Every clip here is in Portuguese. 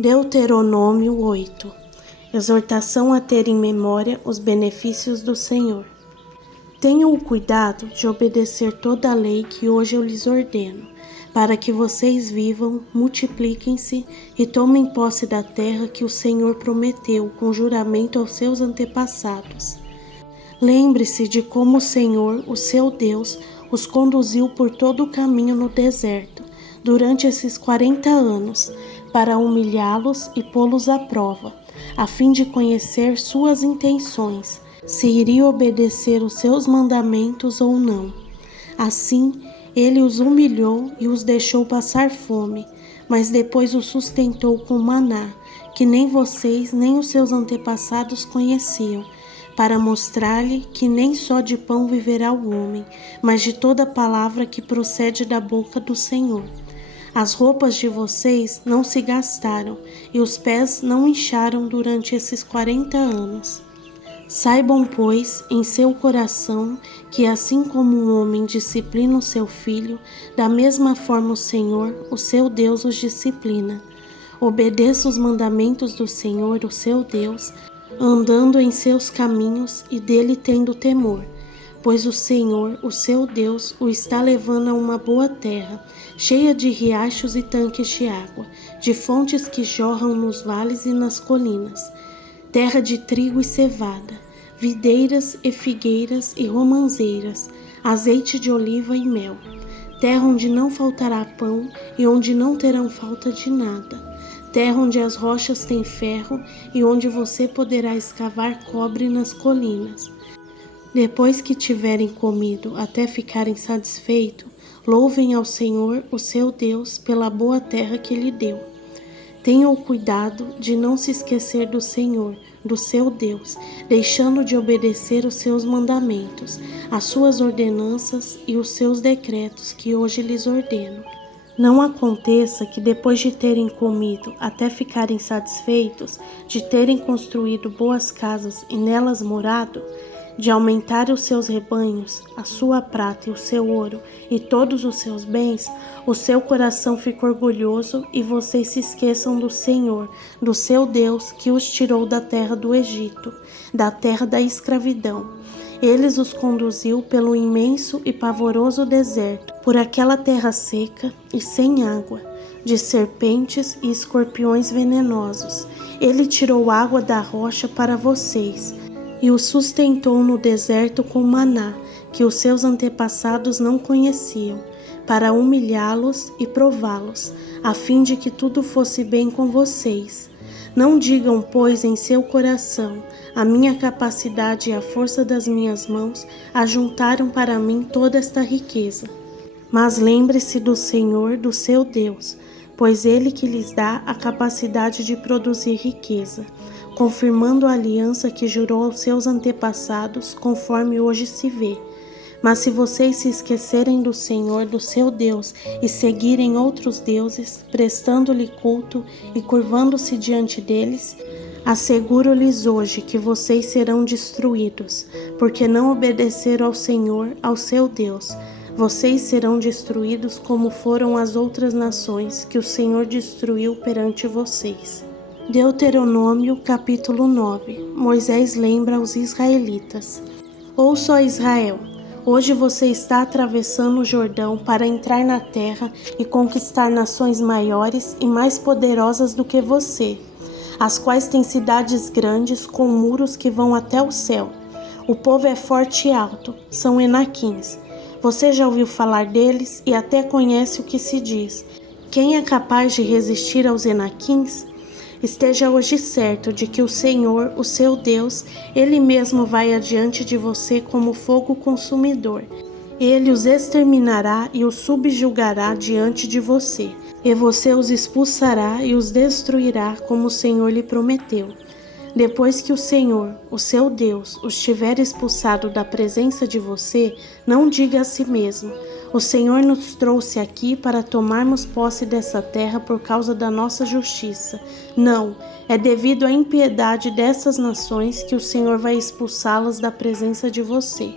Deuteronômio 8. Exortação a ter em memória os benefícios do Senhor. Tenham o cuidado de obedecer toda a lei que hoje eu lhes ordeno, para que vocês vivam, multipliquem-se e tomem posse da terra que o Senhor prometeu com juramento aos seus antepassados. Lembre-se de como o Senhor, o seu Deus, os conduziu por todo o caminho no deserto, durante esses 40 anos, para humilhá-los e pô-los à prova, a fim de conhecer suas intenções, se iria obedecer os seus mandamentos ou não. Assim, ele os humilhou e os deixou passar fome, mas depois os sustentou com maná, que nem vocês nem os seus antepassados conheciam, para mostrar-lhe que nem só de pão viverá o homem, mas de toda palavra que procede da boca do Senhor. As roupas de vocês não se gastaram e os pés não incharam durante esses 40 anos. Saibam, pois, em seu coração que assim como um homem disciplina o seu filho, da mesma forma o Senhor, o seu Deus, os disciplina. Obedeça os mandamentos do Senhor, o seu Deus, andando em seus caminhos e dele tendo temor, pois o Senhor, o seu Deus, o está levando a uma boa terra, cheia de riachos e tanques de água, de fontes que jorram nos vales e nas colinas, terra de trigo e cevada, videiras e figueiras e romãzeiras, azeite de oliva e mel, terra onde não faltará pão e onde não terão falta de nada, terra onde as rochas têm ferro e onde você poderá escavar cobre nas colinas. Depois que tiverem comido até ficarem satisfeitos, louvem ao Senhor, o seu Deus, pela boa terra que lhe deu. Tenham o cuidado de não se esquecer do Senhor, do seu Deus, deixando de obedecer os seus mandamentos, as suas ordenanças e os seus decretos que hoje lhes ordeno. Não aconteça que depois de terem comido até ficarem satisfeitos, de terem construído boas casas e nelas morado, de aumentar os seus rebanhos, a sua prata e o seu ouro e todos os seus bens, o seu coração fique orgulhoso e vocês se esqueçam do Senhor, do seu Deus, que os tirou da terra do Egito, da terra da escravidão. Ele os conduziu pelo imenso e pavoroso deserto, por aquela terra seca e sem água, de serpentes e escorpiões venenosos. Ele tirou água da rocha para vocês, e o sustentou no deserto com maná, que os seus antepassados não conheciam, para humilhá-los e prová-los, a fim de que tudo fosse bem com vocês. Não digam, pois, em seu coração, a minha capacidade e a força das minhas mãos ajuntaram para mim toda esta riqueza. Mas lembre-se do Senhor, do seu Deus, pois ele que lhes dá a capacidade de produzir riqueza, confirmando a aliança que jurou aos seus antepassados, conforme hoje se vê. Mas se vocês se esquecerem do Senhor, do seu Deus, e seguirem outros deuses, prestando-lhe culto e curvando-se diante deles, asseguro-lhes hoje que vocês serão destruídos, porque não obedeceram ao Senhor, ao seu Deus. Vocês serão destruídos como foram as outras nações que o Senhor destruiu perante vocês. Deuteronômio capítulo 9. Moisés lembra aos israelitas. Ouça, ó Israel, hoje você está atravessando o Jordão para entrar na terra e conquistar nações maiores e mais poderosas do que você, as quais têm cidades grandes com muros que vão até o céu. O povo é forte e alto, são Enaquins. Você já ouviu falar deles e até conhece o que se diz. Quem é capaz de resistir aos Enaquins? Esteja hoje certo de que o Senhor, o seu Deus, Ele mesmo vai adiante de você como fogo consumidor. Ele os exterminará e os subjugará diante de você, e você os expulsará e os destruirá como o Senhor lhe prometeu. Depois que o Senhor, o seu Deus, os tiver expulsado da presença de você, não diga a si mesmo: o Senhor nos trouxe aqui para tomarmos posse dessa terra por causa da nossa justiça. Não, é devido à impiedade dessas nações que o Senhor vai expulsá-las da presença de você.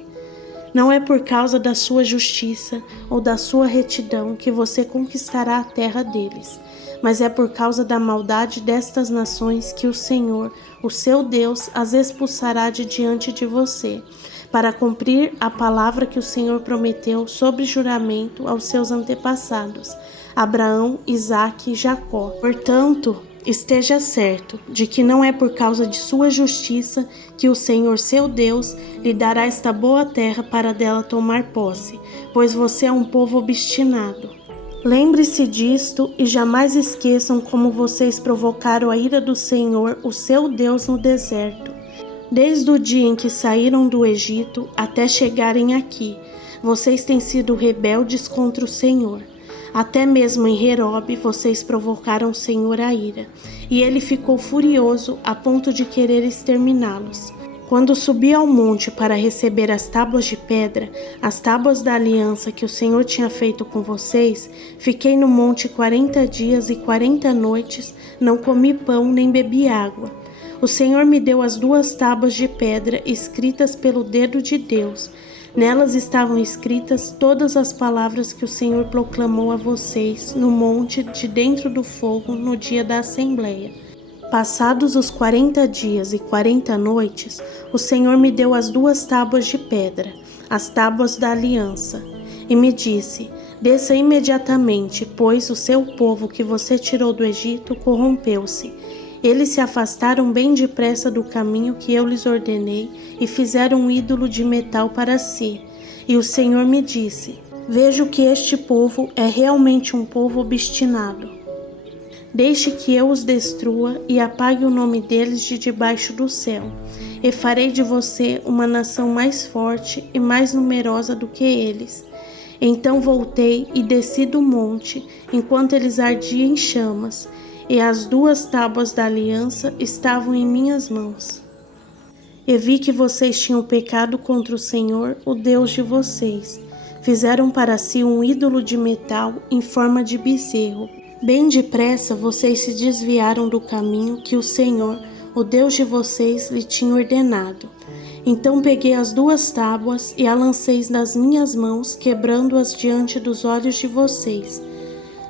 Não é por causa da sua justiça ou da sua retidão que você conquistará a terra deles, mas é por causa da maldade destas nações que o Senhor, o seu Deus, as expulsará de diante de você, para cumprir a palavra que o Senhor prometeu sob juramento aos seus antepassados, Abraão, Isaque e Jacó. Portanto, esteja certo de que não é por causa de sua justiça que o Senhor, seu Deus, lhe dará esta boa terra para dela tomar posse, pois você é um povo obstinado. Lembre-se disto e jamais esqueçam como vocês provocaram a ira do Senhor, o seu Deus, no deserto. Desde o dia em que saíram do Egito até chegarem aqui, vocês têm sido rebeldes contra o Senhor. Até mesmo em Herob vocês provocaram o Senhor a ira, e ele ficou furioso a ponto de querer exterminá-los. Quando subi ao monte para receber as tábuas de pedra, as tábuas da aliança que o Senhor tinha feito com vocês, fiquei no monte 40 dias e 40 noites, não comi pão nem bebi água. O Senhor me deu as 2 tábuas de pedra escritas pelo dedo de Deus. Nelas estavam escritas todas as palavras que o Senhor proclamou a vocês no monte de dentro do fogo no dia da Assembleia. Passados os 40 dias e 40 noites, o Senhor me deu as 2 tábuas de pedra, as tábuas da aliança, e me disse: desça imediatamente, pois o seu povo que você tirou do Egito corrompeu-se. Eles se afastaram bem depressa do caminho que eu lhes ordenei e fizeram um ídolo de metal para si. E o Senhor me disse: vejo que este povo é realmente um povo obstinado. Deixe que eu os destrua e apague o nome deles de debaixo do céu. E farei de você uma nação mais forte e mais numerosa do que eles. Então voltei e desci do monte, enquanto eles ardiam em chamas, e as 2 tábuas da aliança estavam em minhas mãos. E vi que vocês tinham pecado contra o Senhor, o Deus de vocês. Fizeram para si um ídolo de metal em forma de bezerro. Bem depressa vocês se desviaram do caminho que o Senhor, o Deus de vocês, lhe tinha ordenado. Então peguei as 2 tábuas e as lancei nas minhas mãos, quebrando-as diante dos olhos de vocês.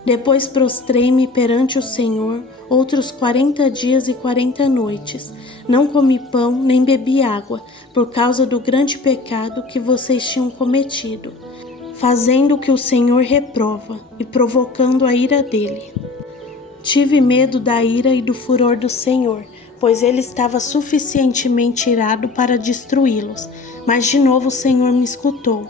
Depois prostrei-me perante o Senhor outros 40 dias e 40 noites. Não comi pão nem bebi água, por causa do grande pecado que vocês tinham cometido, fazendo o que o Senhor reprova e provocando a ira dele. Tive medo da ira e do furor do Senhor, pois ele estava suficientemente irado para destruí-los. Mas de novo o Senhor me escutou.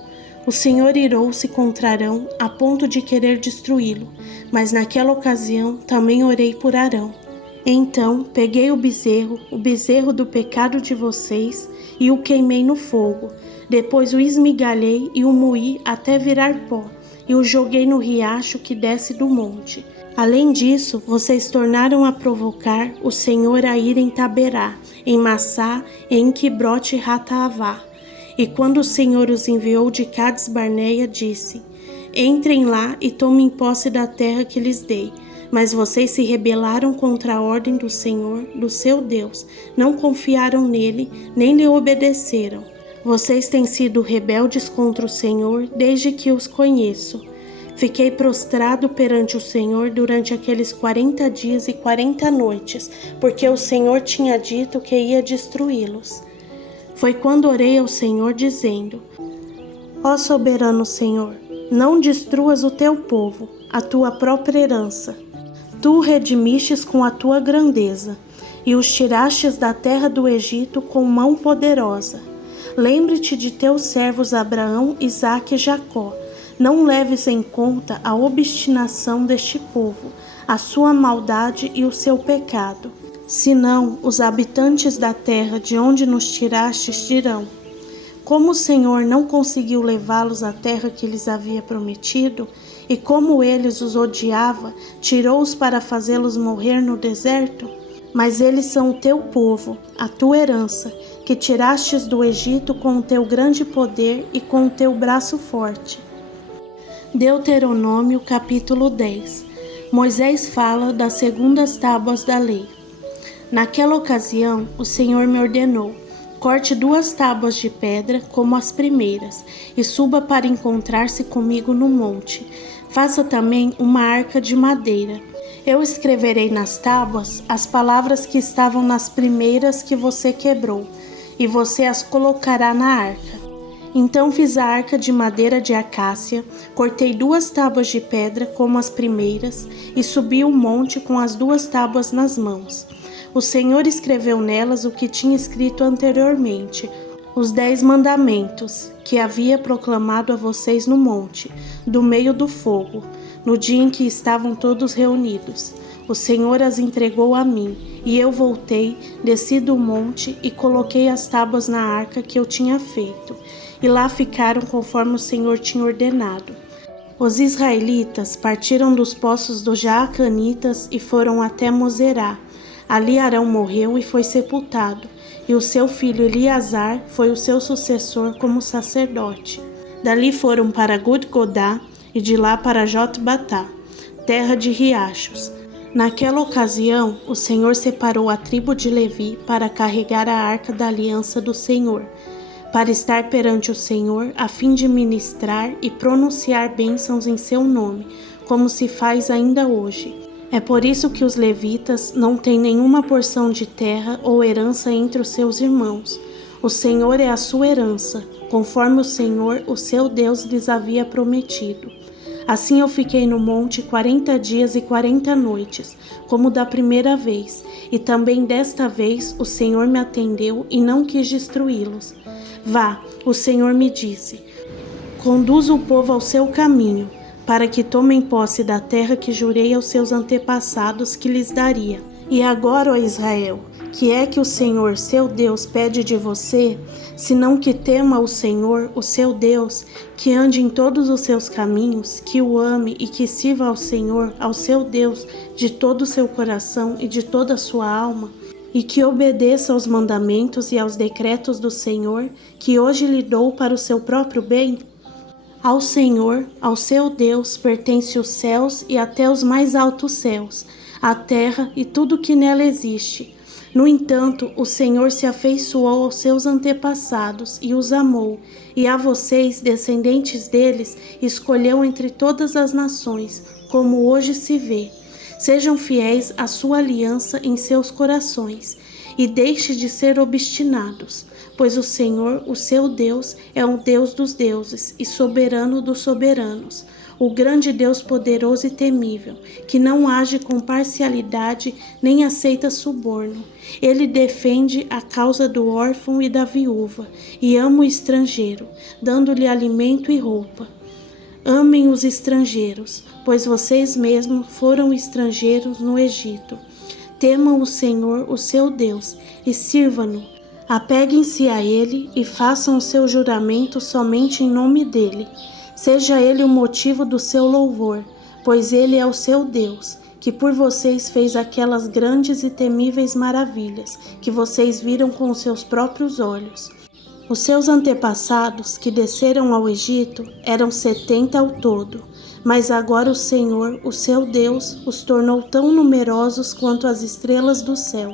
O Senhor irou-se contra Arão a ponto de querer destruí-lo, mas naquela ocasião também orei por Arão. Então peguei o bezerro do pecado de vocês, e o queimei no fogo. Depois o esmigalhei e o moí até virar pó, e o joguei no riacho que desce do monte. Além disso, vocês tornaram a provocar o Senhor a ir em Taberá, em Massá e em Quibrote Hataavá. E quando o Senhor os enviou de Cades Barneia, disse: entrem lá e tomem posse da terra que lhes dei. Mas vocês se rebelaram contra a ordem do Senhor, do seu Deus, não confiaram nele, nem lhe obedeceram. Vocês têm sido rebeldes contra o Senhor desde que os conheço. Fiquei prostrado perante o Senhor durante aqueles 40 dias e 40 noites, porque o Senhor tinha dito que ia destruí-los. Foi quando orei ao Senhor, dizendo: ó soberano Senhor, não destruas o teu povo, a tua própria herança. Tu o redimistes com a tua grandeza, e os tirastes da terra do Egito com mão poderosa. Lembre-te de teus servos Abraão, Isaque e Jacó. Não leves em conta a obstinação deste povo, a sua maldade e o seu pecado. Senão, os habitantes da terra de onde nos tirastes dirão: como o Senhor não conseguiu levá-los à terra que lhes havia prometido, e como eles os odiava, tirou-os para fazê-los morrer no deserto? Mas eles são o teu povo, a tua herança, que tirastes do Egito com o teu grande poder e com o teu braço forte. Deuteronômio capítulo 10. Moisés fala das segundas tábuas da lei. Naquela ocasião, o Senhor me ordenou: corte 2 tábuas de pedra como as primeiras, e suba para encontrar-se comigo no monte. Faça também uma arca de madeira. Eu escreverei nas tábuas as palavras que estavam nas primeiras que você quebrou, e você as colocará na arca. Então fiz a arca de madeira de acácia, cortei 2 tábuas de pedra como as primeiras, e subi o monte com as 2 tábuas nas mãos. O Senhor escreveu nelas o que tinha escrito anteriormente, os 10 mandamentos, que havia proclamado a vocês no monte, do meio do fogo, no dia em que estavam todos reunidos. O Senhor as entregou a mim, e eu voltei, desci do monte e coloquei as tábuas na arca que eu tinha feito, e lá ficaram conforme o Senhor tinha ordenado. Os israelitas partiram dos poços dos Jaacanitas e foram até Mosera. Ali Arão morreu e foi sepultado, e o seu filho Eleazar foi o seu sucessor como sacerdote. Dali foram para Gudgodá e de lá para Jotbatá, terra de riachos. Naquela ocasião, o Senhor separou a tribo de Levi para carregar a arca da aliança do Senhor, para estar perante o Senhor, a fim de ministrar e pronunciar bênçãos em seu nome, como se faz ainda hoje. É por isso que os levitas não têm nenhuma porção de terra ou herança entre os seus irmãos. O Senhor é a sua herança, conforme o Senhor, o seu Deus, lhes havia prometido. Assim eu fiquei no monte 40 dias e 40 noites, como da primeira vez, e também desta vez o Senhor me atendeu e não quis destruí-los. Vá, o Senhor me disse, conduza o povo ao seu caminho, para que tomem posse da terra que jurei aos seus antepassados que lhes daria. E agora, ó Israel, que é que o Senhor, seu Deus, pede de você, senão que tema o Senhor, o seu Deus, que ande em todos os seus caminhos, que o ame e que sirva ao Senhor, ao seu Deus, de todo o seu coração e de toda a sua alma, e que obedeça aos mandamentos e aos decretos do Senhor, que hoje lhe dou para o seu próprio bem? Ao Senhor, ao seu Deus, pertence os céus e até os mais altos céus, a terra e tudo que nela existe. No entanto, o Senhor se afeiçoou aos seus antepassados e os amou, e a vocês, descendentes deles, escolheu entre todas as nações, como hoje se vê. Sejam fiéis à sua aliança em seus corações, e deixe de ser obstinados, pois o Senhor, o seu Deus, é o Deus dos deuses e soberano dos soberanos, o grande Deus poderoso e temível, que não age com parcialidade nem aceita suborno. Ele defende a causa do órfão e da viúva, e ama o estrangeiro, dando-lhe alimento e roupa. Amem os estrangeiros, pois vocês mesmos foram estrangeiros no Egito. Temam o Senhor, o seu Deus, e sirvam-no. Apeguem-se a Ele e façam o seu juramento somente em nome dEle. Seja Ele o motivo do seu louvor, pois Ele é o seu Deus, que por vocês fez aquelas grandes e temíveis maravilhas que vocês viram com os seus próprios olhos. Os seus antepassados que desceram ao Egito eram 70 ao todo, mas agora o Senhor, o seu Deus, os tornou tão numerosos quanto as estrelas do céu.